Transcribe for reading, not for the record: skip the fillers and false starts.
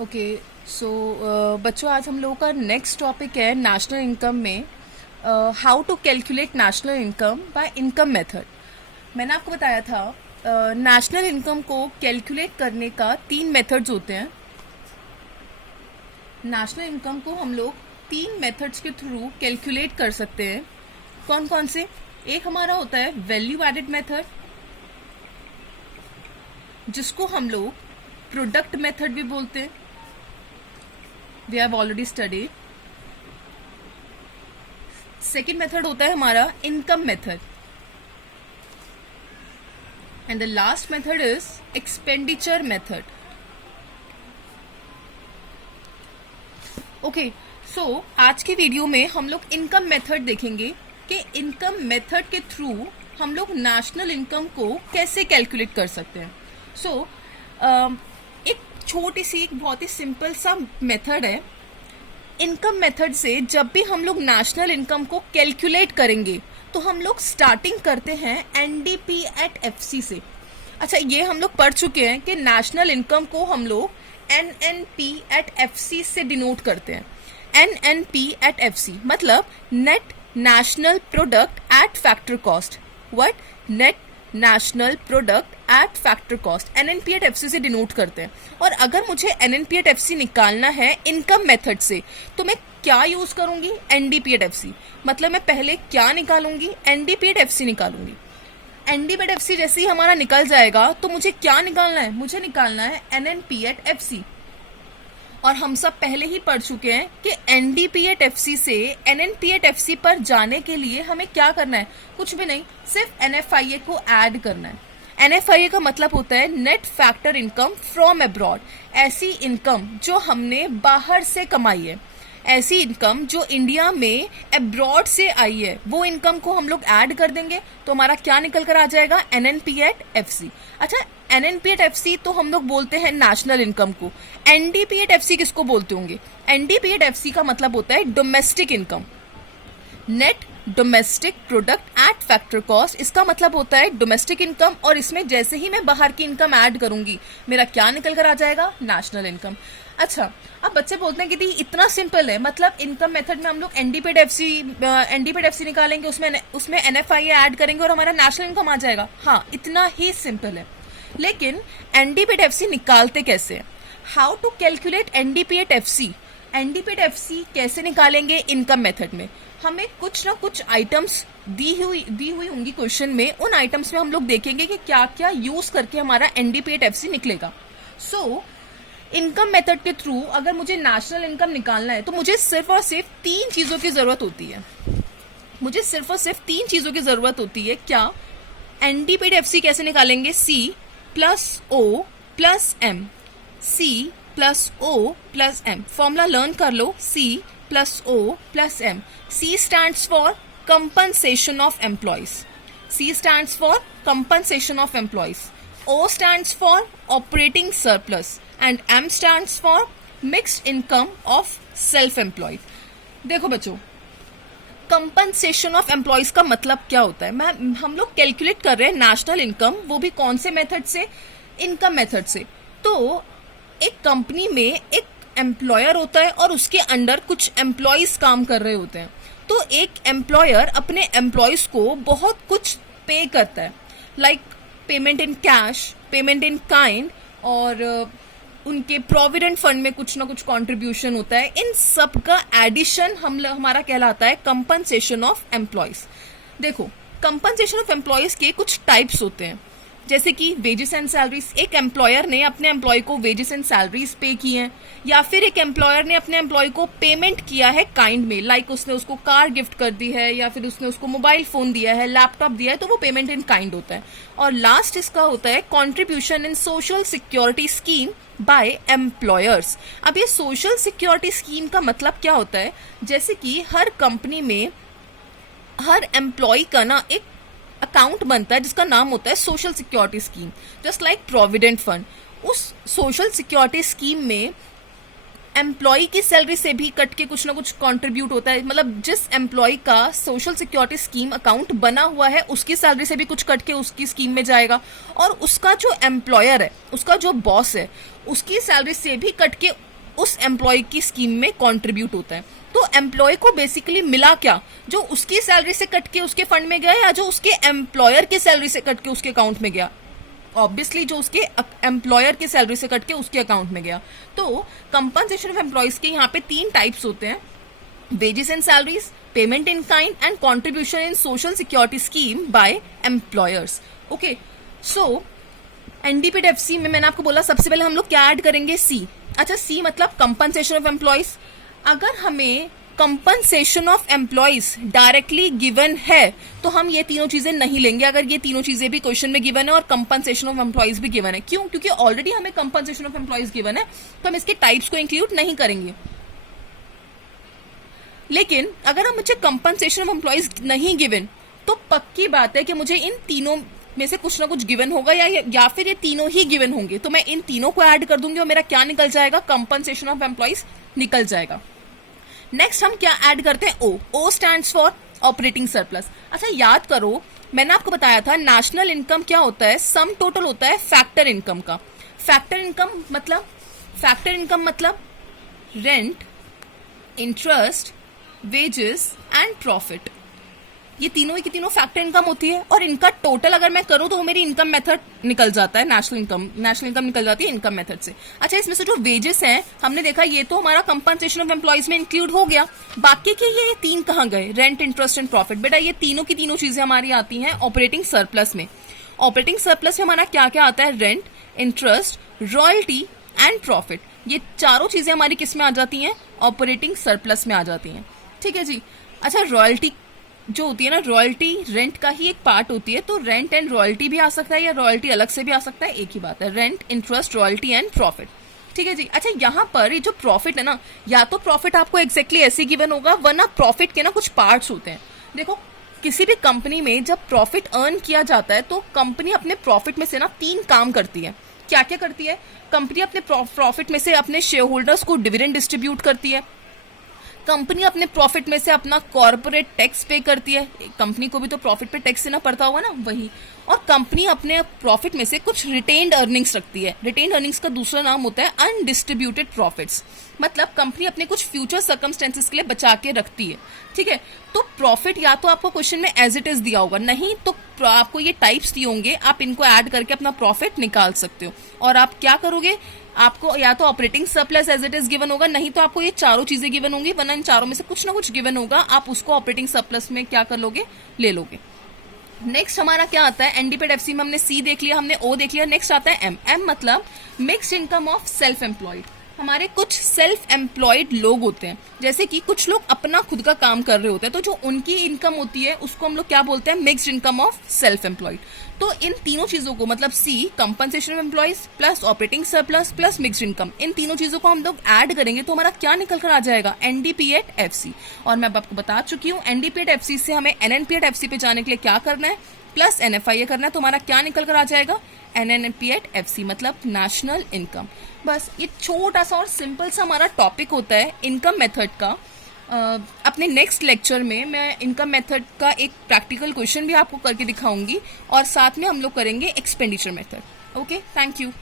Okay. सो बच्चों, आज हम लोगों का नेक्स्ट टॉपिक है नेशनल इनकम में how to calculate national income by income method. मैंने आपको बताया था नेशनल इनकम को कैलकुलेट करने का 3 मेथड्स होते हैं। नेशनल इनकम को हम लोग 3 मेथड्स के थ्रू कैलकुलेट कर सकते हैं। कौन कौन से? एक हमारा होता है वैल्यू एडेड मेथड, जिसको हम लोग प्रोडक्ट मेथड भी बोलते हैं। We have already studied. Second method होता है हमारा income method, and the last method is expenditure method. Okay, so आज की वीडियो में हम लोग इनकम मेथड देखेंगे कि इनकम मेथड के थ्रू हम लोग नेशनल इनकम को कैसे कैलकुलेट कर सकते हैं। सो एक छोटी सी, एक बहुत ही सिंपल सा मेथड है। इनकम मेथड से जब भी हम लोग नेशनल इनकम को कैलकुलेट करेंगे तो हम लोग स्टार्टिंग करते हैं एनडीपी एट एफसी से। अच्छा, ये हम लोग पढ़ चुके हैं कि नेशनल इनकम को हम लोग एनएनपी एट एफसी से डिनोट करते हैं। एनएनपी एट एफसी मतलब net national product at factor cost. What? Net national product at factor cost. NNP at FC से डिनोट करते हैं। और अगर मुझे एनएनपी एट एफसी निकालना है इनकम मेथड से तो मैं क्या यूज करूंगी? NDP at FC. मतलब मैं पहले क्या निकालूंगी? एनडीपी एट एफसी निकालूंगी। एनडीपी एट एफसी जैसे ही हमारा निकल जाएगा तो मुझे क्या निकालना है? मुझे निकालना है एनएनपी एट एफसी। और हम सब पहले ही पढ़ चुके हैं कि एनडीपी एट एफसी से एनएनपी एट एफसी पर जाने के लिए हमें क्या करना है? कुछ भी नहीं, सिर्फ एनएफआईए को ऐड करना है। एनएफआईए का मतलब होता है net factor income from abroad. ऐसी इनकम जो हमने बाहर से कमाई है, ऐसी इनकम जो इंडिया में अब्रॉड से आई है, वो इनकम को हम लोग ऐड कर देंगे तो हमारा क्या निकल कर आ जाएगा? NNP at FC. अच्छा, एनएनपी एट एफसी तो हम लोग बोलते हैं नेशनल इनकम को। एनडीपी एट एफसी किसको बोलते होंगे? एनडीपी एट एफसी का मतलब होता है domestic income, net domestic product at factor cost. इसका मतलब होता है डोमेस्टिक इनकम, और इसमें जैसे ही मैं बाहर की इनकम ऐड करूंगी मेरा क्या निकल कर आ जाएगा? National income. अच्छा, अब बच्चे बोलते हैं कि दी इतना सिंपल है, मतलब इनकम मेथड में हम लोग एनडीपी एट एफसी निकालेंगे, उसमें एनएफआईए ऐड करेंगे और हमारा नेशनल इनकम आ जाएगा। हाँ, इतना ही सिंपल है। लेकिन एनडीपी एट एफसी निकालते कैसे? How to calculate NDP at FC. NDP at FC कैसे निकालेंगे इनकम मेथड में? हमें कुछ ना कुछ आइटम्स दी हुई होंगी क्वेश्चन में। उन आइटम्स में हम लोग देखेंगे कि क्या क्या यूज करके हमारा एनडीपी एट एफसी निकलेगा। सो इनकम मेथड के थ्रू अगर मुझे नेशनल इनकम निकालना है तो मुझे सिर्फ और सिर्फ 3 चीजों की जरूरत होती है। मुझे सिर्फ और सिर्फ 3 चीजों की जरूरत होती है। क्या? एनडीपी एट एफसी कैसे निकालेंगे? C plus O plus M. C plus O plus M. Formula learn कर लो। C plus O plus M. C stands for compensation of employees. C stands for compensation of employees. O stands for operating surplus and M stands for mixed income of self-employed. देखो बच्चों, compensation of employees का मतलब क्या होता है? हम लोग calculate कर रहे हैं नेशनल इनकम, वो भी कौन से मेथड से? इनकम मेथड से। तो एक कंपनी में एक एम्प्लॉयर होता है और उसके अंडर कुछ एम्प्लॉयज काम कर रहे होते हैं। तो एक एम्प्लॉयर अपने एम्प्लॉयज को बहुत कुछ पे करता है, like payment in cash, payment in kind, और उनके प्रोविडेंट फंड में कुछ ना कुछ कंट्रीब्यूशन होता है। इन सब का एडिशन हमारा कहलाता है कंपनसेशन ऑफ एम्प्लॉयज। देखो, कंपनसेशन ऑफ एम्प्लॉयज के कुछ टाइप्स होते हैं, जैसे कि वेजेस एंड सैलरीज। एक एम्प्लॉयर ने अपने एम्प्लॉय को वेजेस एंड सैलरीज पे की हैं, या फिर एक एम्प्लॉयर ने अपने एम्प्लॉय को पेमेंट किया है काइंड में, लाइक उसने उसको कार गिफ्ट कर दी है, या फिर उसने उसको मोबाइल फोन दिया है, लैपटॉप दिया है, तो वो पेमेंट इन काइंड होता है। और लास्ट इसका होता है contribution in social security scheme by employers. अब ये सोशल सिक्योरिटी स्कीम का मतलब क्या होता है? जैसे कि हर कंपनी में हर एम्प्लॉय का ना एक अकाउंट बनता है जिसका नाम होता है social security scheme, just like provident fund. उस सोशल सिक्योरिटी स्कीम में एम्प्लॉय की सैलरी से भी कट के कुछ ना कुछ कंट्रीब्यूट होता है, मतलब जिस एम्प्लॉय का सोशल सिक्योरिटी स्कीम अकाउंट बना हुआ है उसकी सैलरी से भी कुछ कट के उसकी स्कीम में जाएगा, और उसका जो एम्प्लॉयर है, उसका जो बॉस है, उसकी सैलरी से भी कट के उस एम्प्लॉय की स्कीम में कंट्रीब्यूट होता है। तो एम्प्लॉय को बेसिकली मिला क्या, जो उसकी सैलरी से कट के उसके फंड में गया, या जो उसके एम्प्लॉयर की सैलरी से कट के उसके अकाउंट में गया? ऑब्वियसली जो उसके एम्प्लॉयर की सैलरी से कट के उसके अकाउंट में गया। तो कंपनसेशन ऑफ एम्प्लॉयज के यहाँ पे 3 टाइप्स होते हैं: wages and salaries, payment in kind and contribution in social security scheme by employers. Okay, so NDPFC में मैंने आपको बोला सबसे पहले हम लोग क्या ऐड करेंगे? सी। अच्छा, सी मतलब कंपनसेशन ऑफ एम्प्लॉयज। अगर हमें compensation of employees directly given है तो हम ये तीनों चीजें नहीं लेंगे, अगर ये तीनों चीजें भी क्वेश्चन में गिवन है और कंपनसेशन ऑफ एम्प्लॉयज भी गिवन है। क्यों? क्योंकि ऑलरेडी हमें कंपनसेशन ऑफ एम्प्लॉयज गिवन है, तो हम इसके टाइप्स को इंक्लूड नहीं करेंगे। लेकिन अगर हम मुझे कंपनसेशन ऑफ एम्प्लॉयज नहीं गिवन, तो पक्की बात है कि मुझे इन तीनों में से कुछ ना कुछ गिवन होगा, या फिर ये तीनों ही गिवन होंगे, तो मैं इन तीनों को ऐड कर दूंगी और मेरा क्या निकल जाएगा? कंपनसेशन ऑफ एम्प्लॉयज निकल जाएगा। नेक्स्ट हम क्या ऐड करते हैं? ओ। ओ स्टैंड्स फॉर ऑपरेटिंग सरप्लस। अच्छा, याद करो मैंने आपको बताया था नेशनल इनकम क्या होता है? सम टोटल होता है फैक्टर इनकम का। फैक्टर इनकम मतलब rent, interest, wages and profit, ये तीनों की तीनों फैक्टर इनकम होती है, और इनका टोटल अगर मैं करूं तो वो मेरी इनकम मेथड निकल जाता है, नेशनल इनकम निकल जाती है इनकम मेथड से। अच्छा, इसमें से जो वेजेस हैं हमने देखा ये तो हमारा कंपनसेशन ऑफ एम्प्लॉयज में इंक्लूड हो गया। बाकी के ये 3 कहाँ गए? Rent, interest and profit. बेटा ये तीनों की तीनों चीजें हमारी आती हैं ऑपरेटिंग सरप्लस में। ऑपरेटिंग सरप्लस में हमारा क्या क्या आता है? Rent, interest, royalty and profit. ये चारों चीजें हमारी किस में आ जाती हैं? ऑपरेटिंग सरप्लस में आ जाती हैं। ठीक है जी। अच्छा, रॉयल्टी जो होती है ना, रॉयल्टी रेंट का ही एक पार्ट होती है, तो रेंट एंड रॉयल्टी भी आ सकता है या रॉयल्टी अलग से भी आ सकता है, एक ही बात है। Rent, interest, royalty and profit. ठीक है जी। अच्छा, यहाँ पर ये जो प्रॉफिट है ना, या तो प्रॉफिट आपको एग्जैक्टली ऐसे गिवन होगा, वरना प्रॉफिट के ना कुछ पार्ट्स होते हैं। देखो, किसी भी कंपनी में जब प्रॉफिट अर्न किया जाता है तो कंपनी अपने प्रॉफिट में से ना 3 काम करती है। क्या क्या करती है? कंपनी अपने प्रॉफिट में से अपने शेयर होल्डर्स को डिविडेंड डिस्ट्रीब्यूट करती है, कंपनी अपने प्रॉफिट में से अपना कॉर्पोरेट टैक्स पे करती है, कंपनी को भी तो प्रॉफिट पे टैक्स देना पड़ता होगा ना, वही। और कंपनी अपने प्रॉफिट में से कुछ रिटेन्ड अर्निंग्स रखती है। रिटेन्ड अर्निंग्स का दूसरा नाम होता है अनडिस्ट्रीब्यूटेड प्रॉफिट्स, मतलब कंपनी अपने कुछ फ्यूचर सर्कमस्टेंसेस के लिए बचा के रखती है। ठीक है, तो प्रॉफिट या तो आपको क्वेश्चन में एज इट इज दिया होगा, नहीं तो आपको ये टाइप्स दिए होंगे, आप इनको ऐड करके अपना प्रॉफिट निकाल सकते हो। और आप क्या करोगे? आपको या तो operating surplus as it is given होगा, नहीं तो आपको ये चारों चीजें गिवन होंगी, वरना इन चारों में से कुछ ना कुछ गिवन होगा, आप उसको ऑपरेटिंग सरप्लस में क्या कर लोगे? ले लोगे। नेक्स्ट हमारा क्या आता है? एनडीपीएफसी में हमने सी देख लिया, हमने ओ देख लिया। नेक्स्ट आता है एम। एम मतलब mixed income of self employed. हमारे कुछ सेल्फ एम्प्लॉयड लोग होते हैं, जैसे कि कुछ लोग अपना खुद का काम कर रहे होते हैं, तो जो उनकी इनकम होती है उसको हम लोग क्या बोलते हैं? Mixed income of self employed. तो इन तीनों चीजों को, मतलब C compensation of employees plus operating surplus plus mixed income, इन तीनों चीजों को हम लोग ऐड करेंगे तो हमारा क्या निकल कर आ जाएगा? एनडीपीएफसी। और मैं आपको बता चुकी हूँ एनडीपीएफसी से हमें एनएनपीएफसी पे जाने के लिए क्या करना है? प्लस एनएफआईए करना है, तो हमारा क्या निकल कर आ जाएगा? एनएनपीएफसी मतलब नेशनल इनकम। बस ये छोटा सा और सिंपल सा हमारा टॉपिक होता है इनकम मेथड का। अपने नेक्स्ट लेक्चर में मैं इनकम मेथड का एक प्रैक्टिकल क्वेश्चन भी आपको करके दिखाऊंगी, और साथ में हम लोग करेंगे expenditure method. Okay, thank you.